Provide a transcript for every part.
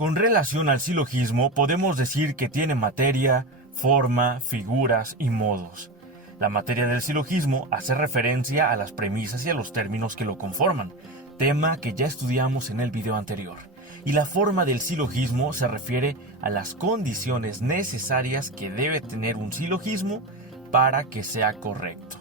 Con relación al silogismo, podemos decir que tiene materia, forma, figuras y modos. La materia del silogismo hace referencia a las premisas y a los términos que lo conforman, tema que ya estudiamos en el video anterior. Y la forma del silogismo se refiere a las condiciones necesarias que debe tener un silogismo para que sea correcto.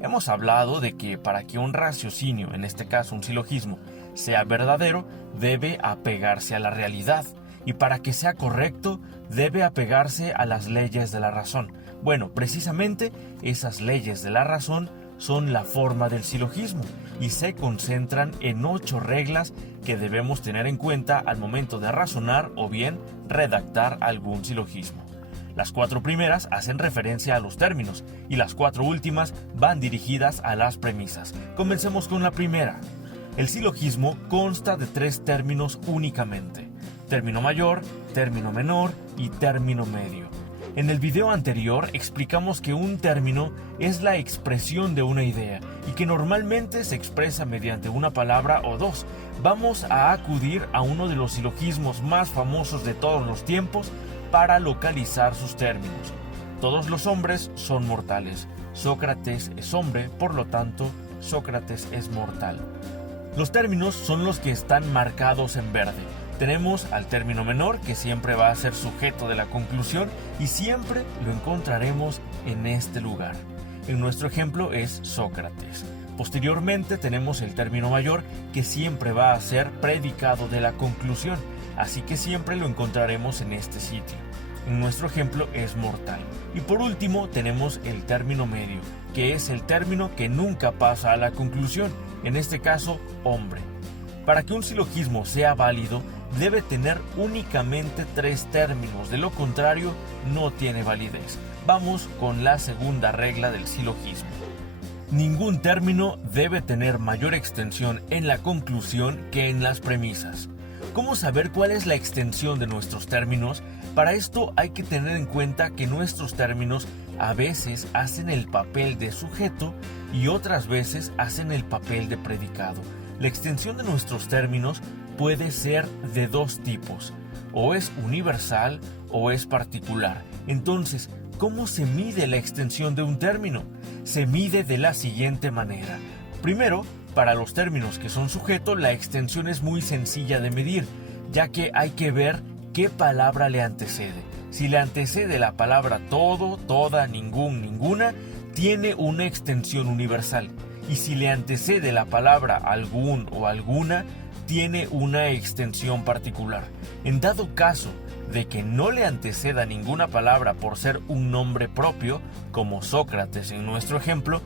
Hemos hablado de que para que un raciocinio, en este caso un silogismo, sea verdadero, debe apegarse a la realidad, y para que sea correcto, debe apegarse a las leyes de la razón. Bueno, precisamente esas leyes de la razón son la forma del silogismo y se concentran en 8 reglas que debemos tener en cuenta al momento de razonar o bien redactar algún silogismo. Las 4 primeras hacen referencia a los términos y las 4 últimas van dirigidas a las premisas. Comencemos con la primera. El silogismo consta de 3 términos únicamente: término mayor, término menor y término medio. En el video anterior explicamos que un término es la expresión de una idea y que normalmente se expresa mediante una palabra o dos. Vamos a acudir a uno de los silogismos más famosos de todos los tiempos para localizar sus términos. Todos los hombres son mortales. Sócrates es hombre, por lo tanto, Sócrates es mortal. Los términos son los que están marcados en verde. Tenemos al término menor, que siempre va a ser sujeto de la conclusión y siempre lo encontraremos en este lugar. En nuestro ejemplo es Sócrates. Posteriormente tenemos el término mayor, que siempre va a ser predicado de la conclusión, así que siempre lo encontraremos en este sitio. En nuestro ejemplo es mortal. Y por último tenemos el término medio, que es el término que nunca pasa a la conclusión, en este caso hombre. Para que un silogismo sea válido, debe tener únicamente 3 términos, de lo contrario no tiene validez. Vamos con la segunda regla del silogismo. Ningún término debe tener mayor extensión en la conclusión que en las premisas. ¿Cómo saber cuál es la extensión de nuestros términos? Para esto hay que tener en cuenta que nuestros términos a veces hacen el papel de sujeto y otras veces hacen el papel de predicado. La extensión de nuestros términos puede ser de 2 tipos, o es universal o es particular. Entonces, ¿cómo se mide la extensión de un término? Se mide de la siguiente manera. Primero, para los términos que son sujeto, la extensión es muy sencilla de medir, ya que hay que ver qué palabra le antecede. Si le antecede la palabra todo, toda, ningún, ninguna, tiene una extensión universal. Y si le antecede la palabra algún o alguna, tiene una extensión particular. En dado caso de que no le anteceda ninguna palabra por ser un nombre propio, como Sócrates en nuestro ejemplo,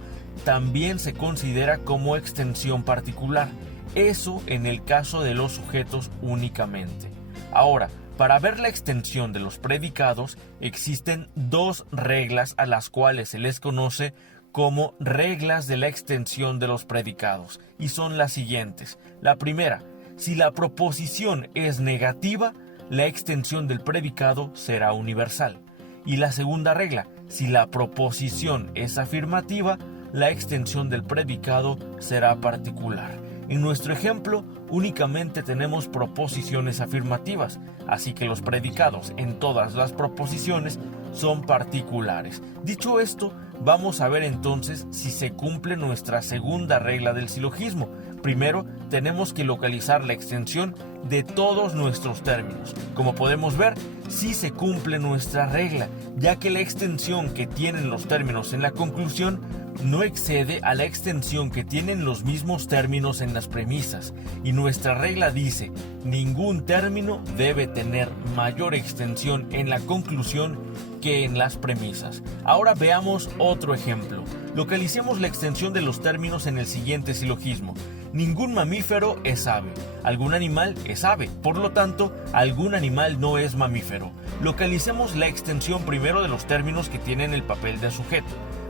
también se considera como extensión particular. Eso en el caso de los sujetos únicamente. Ahora, para ver la extensión de los predicados, existen 2 reglas a las cuales se les conoce como reglas de la extensión de los predicados, y son las siguientes. La primera: si la proposición es negativa, la extensión del predicado será universal. Y la segunda regla: si la proposición es afirmativa, la extensión del predicado será particular. En nuestro ejemplo, únicamente tenemos proposiciones afirmativas, así que los predicados en todas las proposiciones son particulares. Dicho esto, vamos a ver entonces si se cumple nuestra segunda regla del silogismo. Primero, tenemos que localizar la extensión de todos nuestros términos. Como podemos ver, sí se cumple nuestra regla, ya que la extensión que tienen los términos en la conclusión no excede a la extensión que tienen los mismos términos en las premisas, y nuestra regla dice: ningún término debe tener mayor extensión en la conclusión que en las premisas. Ahora veamos otro ejemplo. Localicemos la extensión de los términos en el siguiente silogismo. Ningún mamífero es ave. Algún animal es ave. Por lo tanto, algún animal no es mamífero. Localicemos la extensión primero de los términos que tienen el papel de sujeto.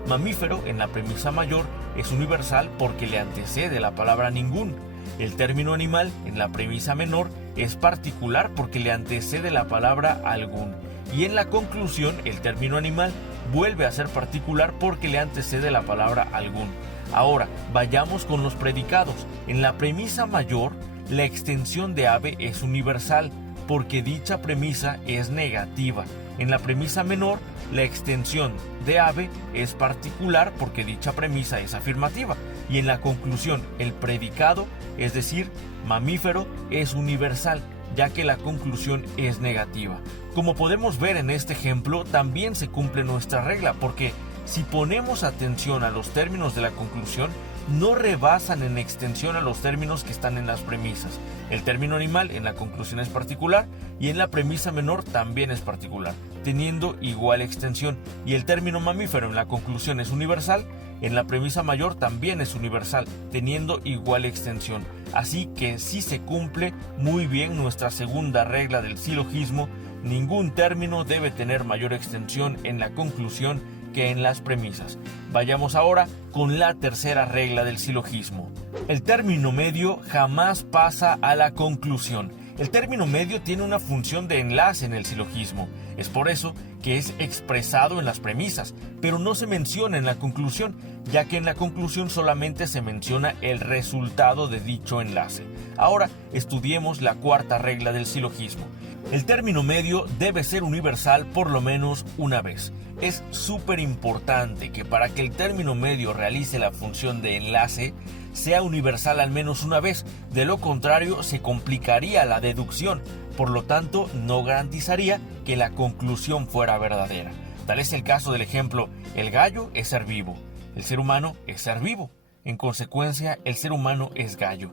Mamífero en la premisa mayor es universal porque le antecede la palabra ningún. El término animal en la premisa menor es particular porque le antecede la palabra algún. Y en la conclusión el término animal vuelve a ser particular porque le antecede la palabra algún. Ahora, vayamos con los predicados. En la premisa mayor, la extensión de ave es universal porque dicha premisa es negativa. En la premisa menor, la extensión de ave es particular porque dicha premisa es afirmativa. Y en la conclusión, el predicado, es decir, mamífero, es universal, ya que la conclusión es negativa. Como podemos ver en este ejemplo, también se cumple nuestra regla, porque si ponemos atención a los términos de la conclusión, no rebasan en extensión a los términos que están en las premisas. El término animal en la conclusión es particular y en la premisa menor también es particular, teniendo igual extensión. Y el término mamífero en la conclusión es universal, en la premisa mayor también es universal, teniendo igual extensión. Así que sí se cumple muy bien nuestra segunda regla del silogismo: ningún término debe tener mayor extensión en la conclusión que en las premisas. Vayamos ahora con la tercera regla del silogismo. El término medio jamás pasa a la conclusión. El término medio tiene una función de enlace en el silogismo. Es por eso que es expresado en las premisas, pero no se menciona en la conclusión, ya que en la conclusión solamente se menciona el resultado de dicho enlace. Ahora estudiemos la cuarta regla del silogismo. El término medio debe ser universal por lo menos una vez. Es súper importante que para que el término medio realice la función de enlace, sea universal al menos una vez. De lo contrario, se complicaría la deducción. Por lo tanto, no garantizaría que la conclusión fuera verdadera. Tal es el caso del ejemplo: el gallo es ser vivo. El ser humano es ser vivo. En consecuencia, el ser humano es gallo.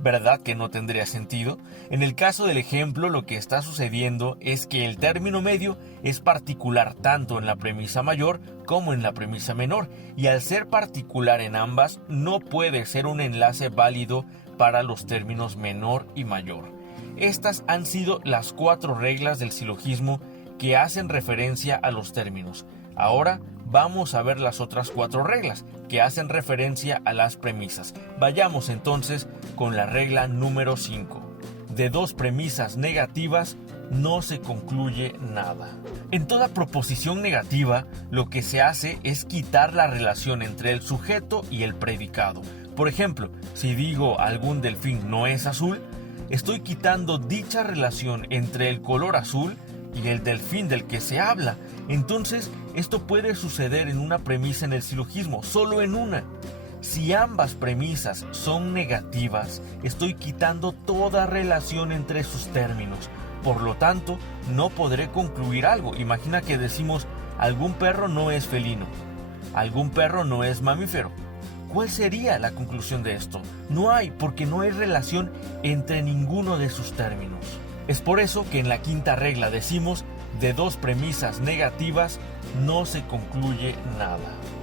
¿Verdad que no tendría sentido? En el caso del ejemplo, lo que está sucediendo es que el término medio es particular tanto en la premisa mayor como en la premisa menor, y al ser particular en ambas, no puede ser un enlace válido para los términos menor y mayor. Estas han sido las 4 reglas del silogismo que hacen referencia a los términos. Ahora vamos a ver las otras 4 reglas que hacen referencia a las premisas. Vayamos entonces con la regla número 5. De 2 premisas negativas no se concluye nada. En toda proposición negativa, lo que se hace es quitar la relación entre el sujeto y el predicado. Por ejemplo, si digo algún delfín no es azul, estoy quitando dicha relación entre el color azul y el delfín del que se habla. Entonces, esto puede suceder en una premisa en el silogismo, solo en una. Si ambas premisas son negativas, estoy quitando toda relación entre sus términos. Por lo tanto, no podré concluir algo. Imagina que decimos: algún perro no es felino, algún perro no es mamífero. ¿Cuál sería la conclusión de esto? No hay, porque no hay relación entre ninguno de sus términos. Es por eso que en la quinta regla decimos: de 2 premisas negativas no se concluye nada.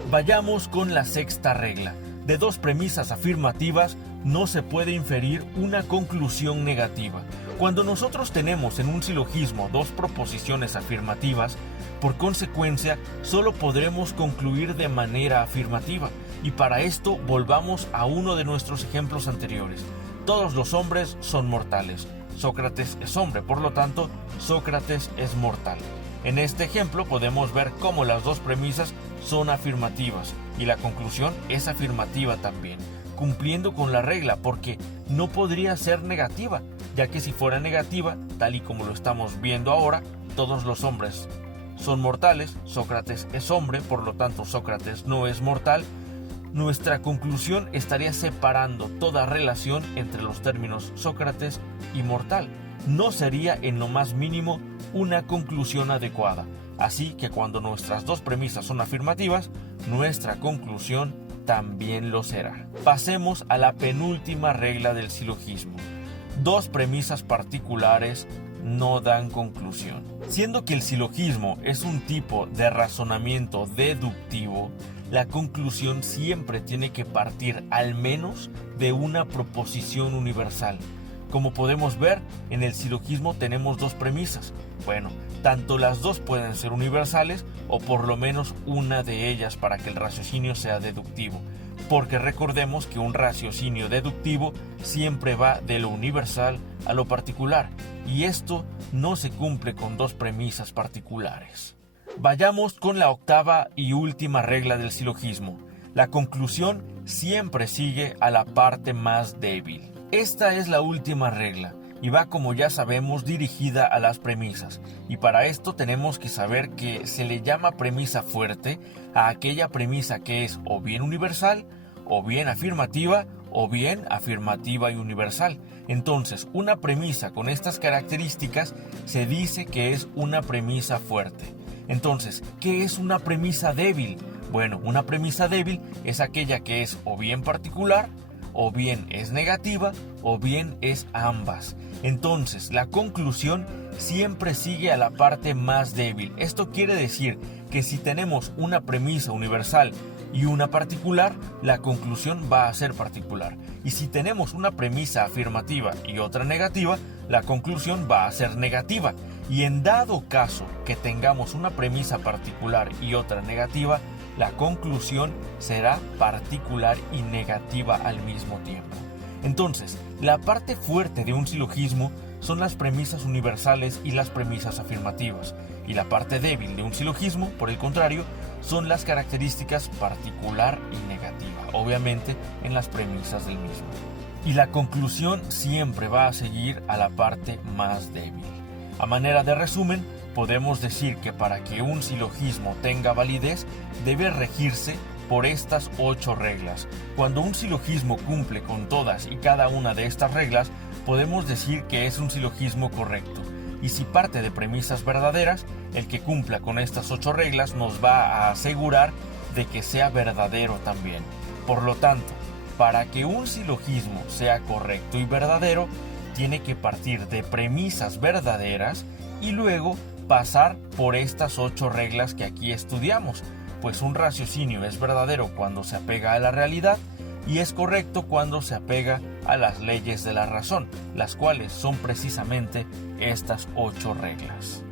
Vayamos con la sexta regla. De 2 premisas afirmativas no se puede inferir una conclusión negativa. Cuando nosotros tenemos en un silogismo 2 proposiciones afirmativas, por consecuencia, solo podremos concluir de manera afirmativa. Y para esto volvamos a uno de nuestros ejemplos anteriores. Todos los hombres son mortales. Sócrates es hombre, por lo tanto, Sócrates es mortal. En este ejemplo podemos ver cómo las 2 premisas son afirmativas y la conclusión es afirmativa también, cumpliendo con la regla, porque no podría ser negativa, ya que si fuera negativa, tal y como lo estamos viendo ahora, todos los hombres son mortales, Sócrates es hombre, por lo tanto Sócrates no es mortal. Nuestra conclusión estaría separando toda relación entre los términos Sócrates y mortal. No sería en lo más mínimo una conclusión adecuada. Así que cuando nuestras 2 premisas son afirmativas, nuestra conclusión también lo será. Pasemos a la penúltima regla del silogismo. 2 premisas particulares no dan conclusión. Siendo que el silogismo es un tipo de razonamiento deductivo, la conclusión siempre tiene que partir al menos de una proposición universal. Como podemos ver, en el silogismo tenemos 2 premisas. Bueno, tanto las 2 pueden ser universales o por lo menos una de ellas para que el raciocinio sea deductivo. Porque recordemos que un raciocinio deductivo siempre va de lo universal a lo particular, y esto no se cumple con 2 premisas particulares. Vayamos con la octava y última regla del silogismo. La conclusión siempre sigue a la parte más débil. Esta es la última regla, y va, como ya sabemos, dirigida a las premisas. Y para esto tenemos que saber que se le llama premisa fuerte a aquella premisa que es o bien universal, o bien afirmativa, o bien afirmativa y universal. Entonces, una premisa con estas características se dice que es una premisa fuerte. Entonces, ¿qué es una premisa débil? Bueno, una premisa débil es aquella que es o bien particular, o bien es negativa, o bien es ambas. Entonces, la conclusión siempre sigue a la parte más débil. Esto quiere decir que si tenemos una premisa universal y una particular, la conclusión va a ser particular. Y si tenemos una premisa afirmativa y otra negativa, la conclusión va a ser negativa. Y en dado caso que tengamos una premisa particular y otra negativa, la conclusión será particular y negativa al mismo tiempo. Entonces, la parte fuerte de un silogismo son las premisas universales y las premisas afirmativas, y la parte débil de un silogismo, por el contrario, son las características particular y negativa, obviamente en las premisas del mismo. Y la conclusión siempre va a seguir a la parte más débil. A manera de resumen, podemos decir que para que un silogismo tenga validez, debe regirse por estas 8 reglas. Cuando un silogismo cumple con todas y cada una de estas reglas, podemos decir que es un silogismo correcto. Y si parte de premisas verdaderas, el que cumpla con estas 8 reglas nos va a asegurar de que sea verdadero también. Por lo tanto, para que un silogismo sea correcto y verdadero, tiene que partir de premisas verdaderas y luego pasar por estas 8 reglas que aquí estudiamos, pues un raciocinio es verdadero cuando se apega a la realidad y es correcto cuando se apega a las leyes de la razón, las cuales son precisamente estas 8 reglas.